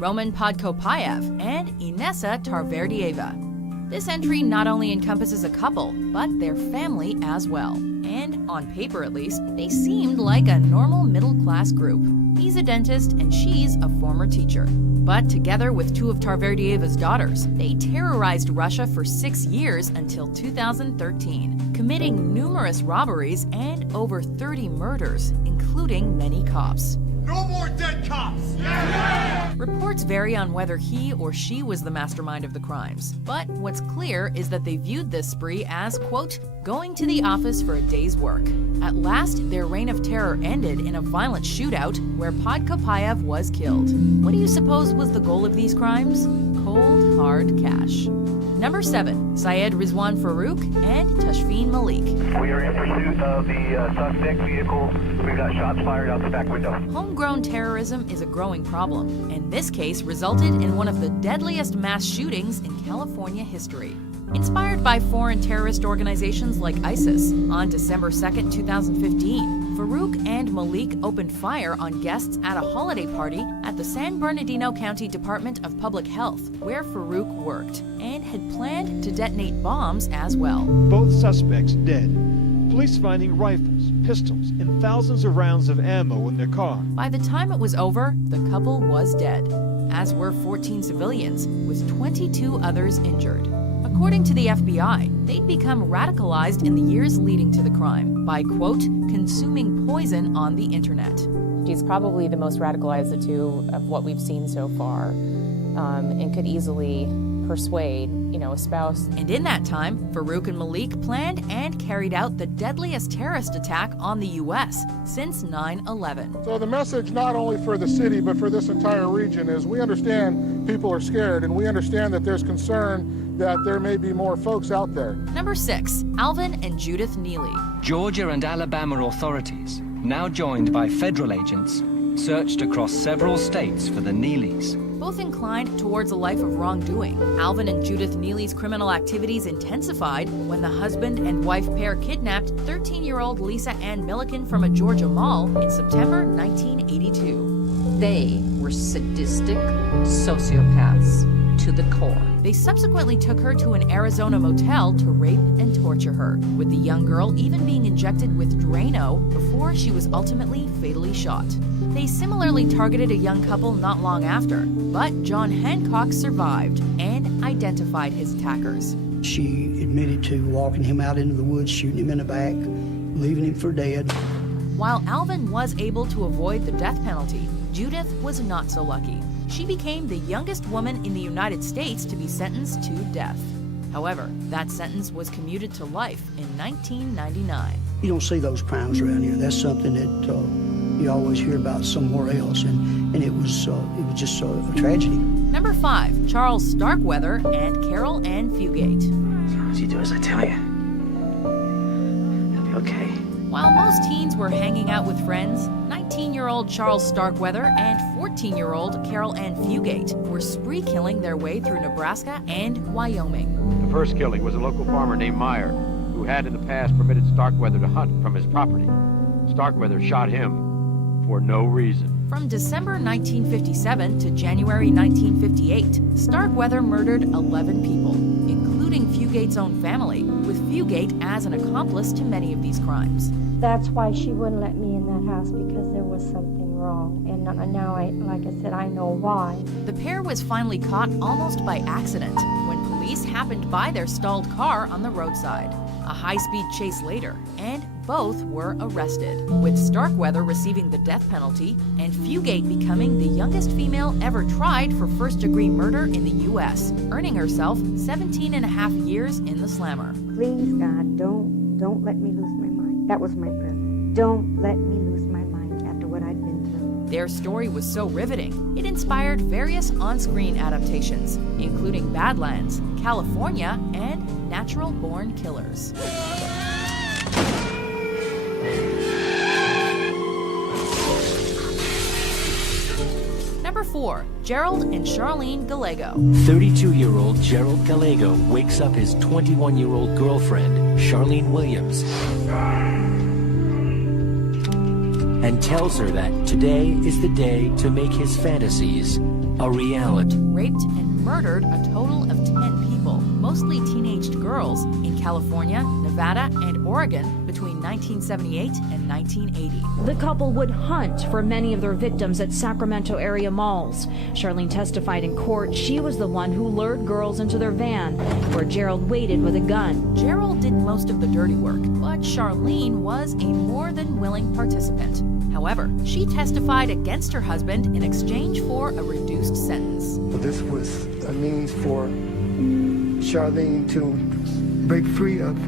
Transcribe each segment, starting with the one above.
Roman Podkopayev, and Inessa Tarverdieva. This entry not only encompasses a couple, but their family as well. And, on paper at least, they seemed like a normal middle-class group. He's a dentist and she's a former teacher. But together with two of Tarverdieva's daughters, they terrorized Russia for 6 years until 2013, committing numerous robberies and over 30 murders, including many cops. No more dead cops! Reports vary on whether he or she was the mastermind of the crimes, but what's clear is that they viewed this spree as, quote, going to the office for a day's work. At last, their reign of terror ended in a violent shootout where Podkopayev was killed. What do you suppose was the goal of these crimes? Cold, hard cash. Number 7, Syed Rizwan Farouk and Tashfeen Malik. We are in pursuit of the suspect vehicle. We've got shots fired out the back window. Homegrown terrorism is a growing problem, and this case resulted in one of the deadliest mass shootings in California history. Inspired by foreign terrorist organizations like ISIS, on December 2, 2015, Farouk and Malik opened fire on guests at a holiday party at the San Bernardino County Department of Public Health, where Farouk worked, and had planned to detonate bombs as well. Both suspects dead. Police finding rifles, pistols, and thousands of rounds of ammo in their car. By the time it was over, the couple was dead, as were 14 civilians, with 22 others injured. According to the FBI, they'd become radicalized in the years leading to the crime by, quote, consuming poison on the internet. She's probably the most radicalized of the two of what we've seen so far, and could easily persuade, a spouse. And in that time, Farouk and Malik planned and carried out the deadliest terrorist attack on the U.S. since 9/11. So the message not only for the city, but for this entire region is we understand people are scared, and we understand that there's concern that there may be more folks out there. Number 6, Alvin and Judith Neely. Georgia and Alabama authorities, now joined by federal agents, searched across several states for the Neelys. Both inclined towards a life of wrongdoing. Alvin and Judith Neely's criminal activities intensified when the husband and wife pair kidnapped 13-year-old Lisa Ann Milliken from a Georgia mall in September 1982. They were sadistic sociopaths to the core. They subsequently took her to an Arizona motel to rape and torture her, with the young girl even being injected with Drano before she was ultimately fatally shot. They similarly targeted a young couple not long after, but John Hancock survived and identified his attackers. She admitted to walking him out into the woods, shooting him in the back, leaving him for dead. While Alvin was able to avoid the death penalty, Judith was not so lucky. She became the youngest woman in the United States to be sentenced to death. However, that sentence was commuted to life in 1999. You don't see those crimes around here. That's something that you always hear about somewhere else, and it was just a tragedy. Number 5, Charles Starkweather and Carol Ann Fugate. As long as you do as I tell you, you'll be okay. While most teens were hanging out with friends, 19-year-old Charles Starkweather and 14-year-old Carol Ann Fugate were spree killing their way through Nebraska and Wyoming. The first killing was a local farmer named Meyer, who had in the past permitted Starkweather to hunt from his property. Starkweather shot him for no reason. From December 1957 to January 1958, Starkweather murdered 11 people, including Fugate's own family, with Fugate as an accomplice to many of these crimes. That's why she wouldn't let me in that house, because there was something wrong. And now, like I said, I know why. The pair was finally caught almost by accident when police happened by their stalled car on the roadside. A high-speed chase later, and both were arrested, with Starkweather receiving the death penalty and Fugate becoming the youngest female ever tried for first-degree murder in the U.S., earning herself 17.5 years in the slammer. Please, God, don't let me lose my mind. That was my prayer. Don't let me lose my mind after what I'd been through. Their story was so riveting, it inspired various on-screen adaptations, including Badlands, California, and Natural Born Killers. Number 4, Gerald and Charlene Gallego. 32-year-old Gerald Gallego wakes up his 21-year-old girlfriend, Charlene Williams, and tells her that today is the day to make his fantasies a reality. Raped and murdered a total of 10 people, mostly teenaged girls, in California, Nevada, and Oregon between 1978 and 1980. The couple would hunt for many of their victims at Sacramento area malls. Charlene testified in court she was the one who lured girls into their van, where Gerald waited with a gun. Gerald did most of the dirty work, but Charlene was a more than willing participant. However, she testified against her husband in exchange for a reduced sentence. This was a means for Charlene to break free of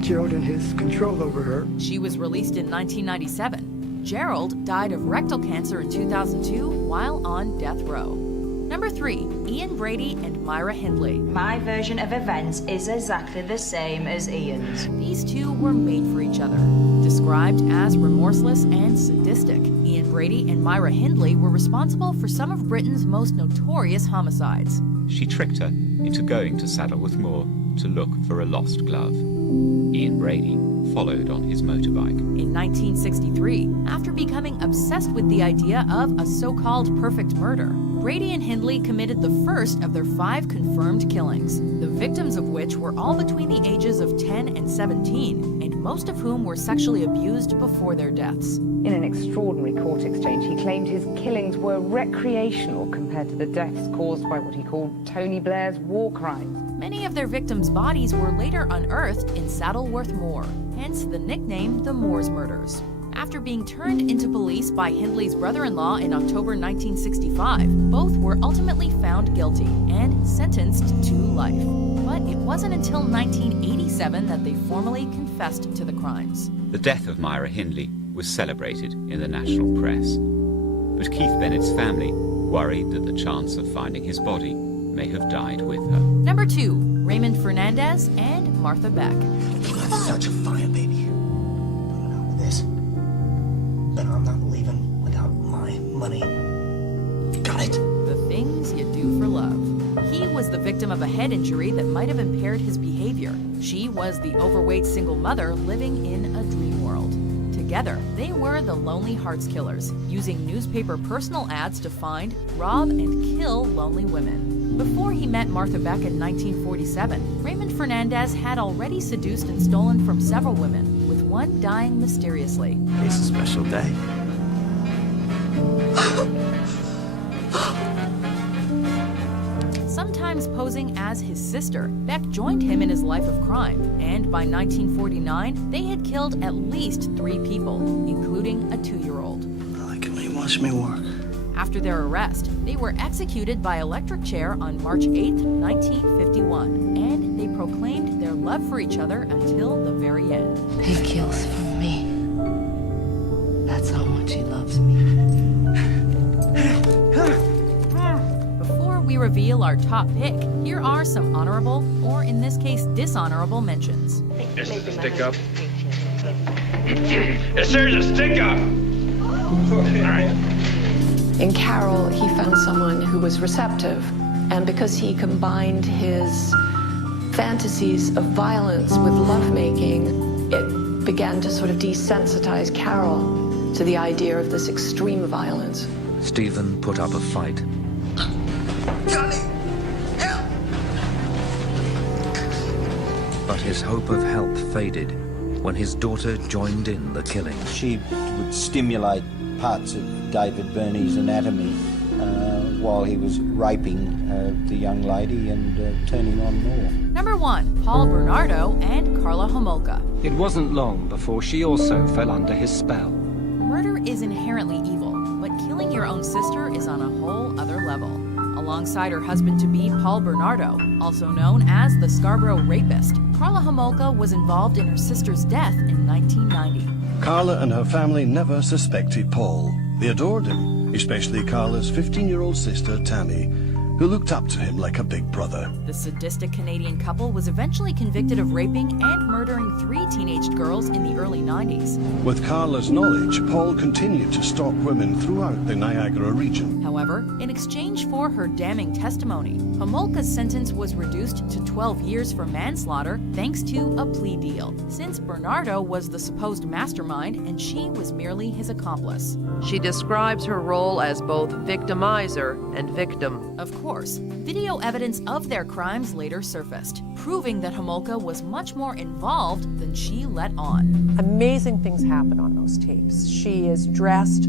Gerald and his control over her. She was released in 1997. Gerald died of rectal cancer in 2002 while on death row. Number 3, Ian Brady and Myra Hindley. My version of events is exactly the same as Ian's. These two were made for each other. Described as remorseless and sadistic, Ian Brady and Myra Hindley were responsible for some of Britain's most notorious homicides. She tricked her into going to Saddleworth Moor to look for a lost glove. Ian Brady followed on his motorbike. In 1963, after becoming obsessed with the idea of a so-called perfect murder, Brady and Hindley committed the first of their 5 confirmed killings, the victims of which were all between the ages of 10 and 17, and most of whom were sexually abused before their deaths. In an extraordinary court exchange, he claimed his killings were recreational compared to the deaths caused by what he called Tony Blair's war crimes. Many of their victims' bodies were later unearthed in Saddleworth Moor, hence the nickname the Moors Murders. After being turned into police by Hindley's brother-in-law in October 1965, both were ultimately found guilty and sentenced to life. But it wasn't until 1987 that they formally confessed to the crimes. The death of Myra Hindley was celebrated in the national press. But Keith Bennett's family worried that the chance of finding his body may have died with her. Number 2, Raymond Fernandez and Martha Beck. Such a fire, baby. Put it out with this. But I'm not leaving without my money. Got it? The things you do for love. He was the victim of a head injury that might have impaired his behavior. She was the overweight single mother living in a dream world. Together, they were the Lonely Hearts Killers, using newspaper personal ads to find, rob, and kill lonely women. Before he met Martha Beck in 1947, Raymond Fernandez had already seduced and stolen from several women, with one dying mysteriously. It's a special day. Sometimes posing as his sister, Beck joined him in his life of crime, and by 1949, they had killed at least 3 people, including a 2-year-old. I can only watch me work. After their arrest, they were executed by electric chair on March 8, 1951, and they proclaimed their love for each other until the very end. He kills for me. That's how much he loves me. Before we reveal our top pick, here are some honorable, or in this case, dishonorable mentions. This is a stick up. Yes, there's a stick up! All right. In Carol, he found someone who was receptive, and because he combined his fantasies of violence with lovemaking, it began to sort of desensitize Carol to the idea of this extreme violence. Stephen put up a fight. Johnny! Help! But his hope of help faded when his daughter joined in the killing. She would stimulate parts of David Burney's anatomy while he was raping the young lady and turning on more. Number 1, Paul Bernardo and Carla Homolka. It wasn't long before she also fell under his spell. Murder is inherently evil, but killing your own sister is on a whole other level. Alongside her husband-to-be, Paul Bernardo, also known as the Scarborough Rapist, Carla Homolka was involved in her sister's death in 1990. Carla and her family never suspected Paul. They adored him, especially Carla's 15-year-old sister, Tammy, who looked up to him like a big brother. The sadistic Canadian couple was eventually convicted of raping and murdering 3 3 teenage girls in the early 90s. With Carla's knowledge, Paul continued to stalk women throughout the Niagara region. However, in exchange for her damning testimony, Homolka's sentence was reduced to 12 years for manslaughter thanks to a plea deal, since Bernardo was the supposed mastermind and she was merely his accomplice. She describes her role as both victimizer and victim. Of course, video evidence of their crimes later surfaced, proving that Homolka was much more involved than she let on. Amazing things happen on those tapes. She is dressed